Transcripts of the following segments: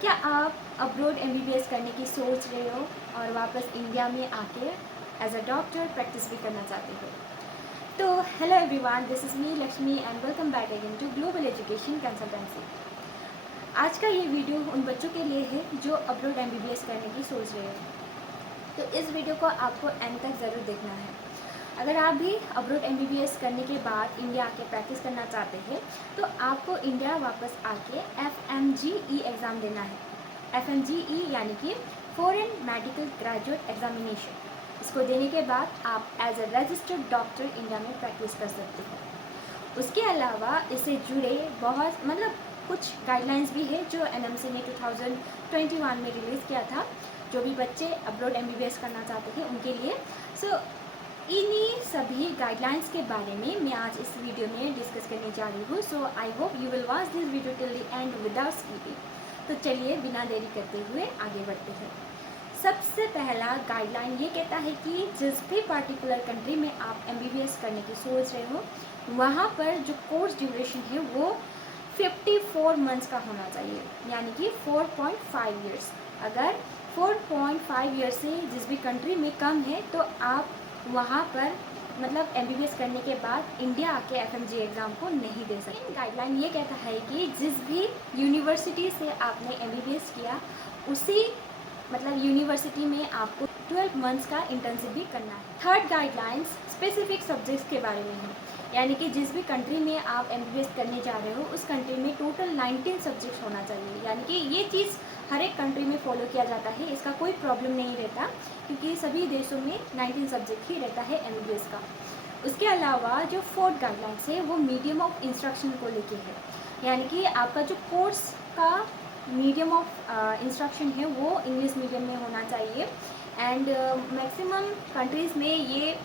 क्या आप abroad MBBS करने की सोच रहे हो और वापस इंडिया में आके एज अ डॉक्टर प्रैक्टिस भी करना चाहते हो? तो hello everyone, this is me Lakshmi and welcome back again to global education consultancy. आज का ये वीडियो उन बच्चों के लिए है जो अब्रॉड एमबीबीएस करने की सोच रहे हो। तो इस वीडियो को आपको एंड तक ज़रूर देखना है। अगर आप भी अब्रॉड एमबीबीएस करने के बाद इंडिया आके प्रैक्टिस करना चाहते हैं तो आपको इंडिया वापस आके FMGE एग्ज़ाम देना है। FMGE यानी कि फॉरेन मेडिकल ग्रेजुएट एग्जामिनेशन। इसको देने के बाद आप as a registered doctor India में प्रैक्टिस कर सकते हो। उसके अलावा इससे जुड़े बहुत कुछ गाइडलाइंस भी है जो NMC ने 2021 में रिलीज़ किया था, जो भी बच्चे अब्रॉड एमबीबीएस करना चाहते थे उनके लिए। सो इन्हीं सभी गाइडलाइंस के बारे में मैं आज इस वीडियो में डिस्कस करने जा रही हूँ। So I hope you will watch this video till the end without skipping. तो चलिए बिना देरी करते हुए आगे बढ़ते हैं। सबसे पहला गाइडलाइन ये कहता है कि जिस भी पर्टिकुलर कंट्री में आप एमबीबीएस करने की सोच रहे हो वहाँ पर जो कोर्स ड्यूरेशन है वो 54 मंथ्स का होना चाहिए, यानी कि 4.5 ईयर्स। अगर 4.5 ईयर्स से जिस भी कंट्री में कम है तो आप वहाँ पर एमबीबीएस करने के बाद इंडिया आके FMG एग्ज़ाम को नहीं दे सकते। गाइडलाइन ये कहता है कि जिस भी यूनिवर्सिटी से आपने एमबीबीएस किया उसी यूनिवर्सिटी में आपको 12 मंथ्स का इंटर्नशिप भी करना है। थर्ड गाइडलाइंस स्पेसिफिक सब्जेक्ट्स के बारे में है, यानी कि जिस भी कंट्री में आप एमबीबीएस करने जा रहे हो उस कंट्री में टोटल 19 सब्जेक्ट्स होना चाहिए। यानी कि ये चीज़ हर एक कंट्री में फॉलो किया जाता है, इसका कोई प्रॉब्लम नहीं रहता क्योंकि सभी देशों में 19 सब्जेक्ट ही रहता है एमबीबीएस का। उसके अलावा जो फोर्थ गाइडलाइंस है वो मीडियम ऑफ इंस्ट्रक्शन को लेके है, यानी कि आपका जो कोर्स का मीडियम ऑफ इंस्ट्रक्शन है वो इंग्लिश मीडियम में होना चाहिए। एंड मैक्सिमम कंट्रीज़ में ये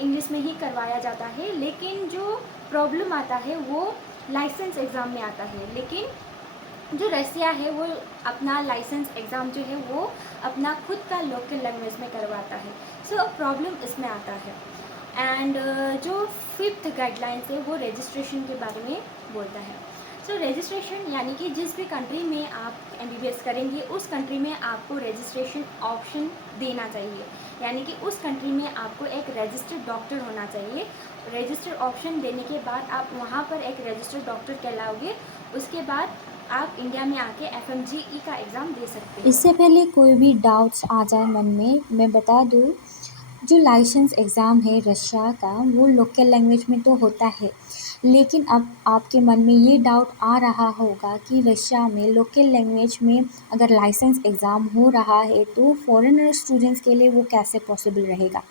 इंग्लिश में ही करवाया जाता है, लेकिन जो प्रॉब्लम आता है वो लाइसेंस एग्ज़ाम में आता है। लेकिन जो रसिया है वो अपना लाइसेंस एग्ज़ाम जो है वो अपना खुद का लोकल लैंग्वेज में करवाता है। सो प्रॉब्लम इसमें आता है। एंड जो फिफ्थ गाइडलाइंस है वो रजिस्ट्रेशन के बारे में बोलता है। सो रजिस्ट्रेशन यानी कि जिस भी कंट्री में आप एमबीबीएस करेंगे उस कंट्री में आपको रजिस्ट्रेशन ऑप्शन देना चाहिए, यानी कि उस कंट्री में आपको एक रजिस्टर्ड डॉक्टर होना चाहिए। रजिस्टर्ड ऑप्शन देने के बाद आप वहाँ पर एक रजिस्टर्ड डॉक्टर कहलाओगे। उसके बाद आप इंडिया में आके FMGE का एग्ज़ाम दे सकते हैं। इससे पहले कोई भी डाउट्स आ जाए मन में, मैं बता दूँ, जो लाइसेंस एग्ज़ाम है रशिया का वो लोकल लैंग्वेज में तो होता है, लेकिन अब आपके मन में ये डाउट आ रहा होगा कि रशिया में लोकल लैंग्वेज में अगर लाइसेंस एग्ज़ाम हो रहा है तो फॉरेनर स्टूडेंट्स के लिए वो कैसे पॉसिबल रहेगा।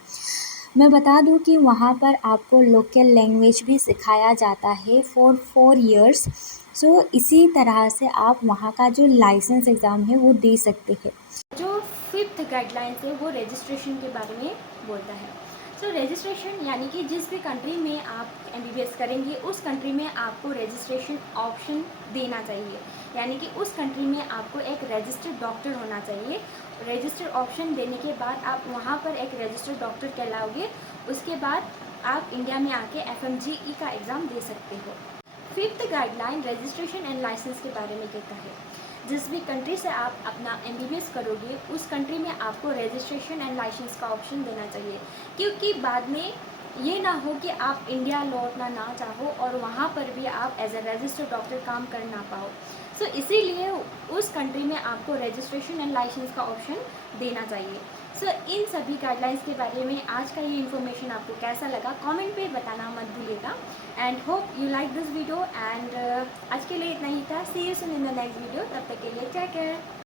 मैं बता दूं कि वहाँ पर आपको लोकल लैंग्वेज भी सिखाया जाता है फॉर 4 इयर्स। सो इसी तरह से आप वहाँ का जो लाइसेंस एग्ज़ाम है वो दे सकते हैं। जो फिफ्थ गाइडलाइंस है वो रजिस्ट्रेशन के बारे में बोलता है। सो रजिस्ट्रेशन यानी कि जिस भी कंट्री में आप एमबीबीएस करेंगे उस कंट्री में आपको रजिस्ट्रेशन ऑप्शन देना चाहिए, यानी कि उस कंट्री में आपको एक रजिस्टर्ड डॉक्टर होना चाहिए। रजिस्टर्ड ऑप्शन देने के बाद आप वहाँ पर एक रजिस्टर्ड डॉक्टर कहलाओगे। उसके बाद आप इंडिया में आके FMGE का एग्ज़ाम दे सकते हो। Fifth guideline registration and license के बारे में कहता है जिस भी कंट्री से आप अपना एमबीबीएस करोगे उस कंट्री में आपको रजिस्ट्रेशन एंड लाइसेंस का ऑप्शन देना चाहिए, क्योंकि बाद में ये ना हो कि आप इंडिया लौटना ना चाहो और वहाँ पर भी आप एज ए रजिस्टर्ड डॉक्टर काम कर ना पाओ। सो इसीलिए उस कंट्री में आपको रजिस्ट्रेशन एंड लाइसेंस का ऑप्शन देना चाहिए। सो इन सभी गाइडलाइंस के बारे में आज का ये इन्फॉर्मेशन आपको कैसा लगा कमेंट पे बताना मत भूलिएगा। And hope you like this video. And आज के लिए इतना ही था। See you soon in the next video. तब तक के लिए टेक केयर।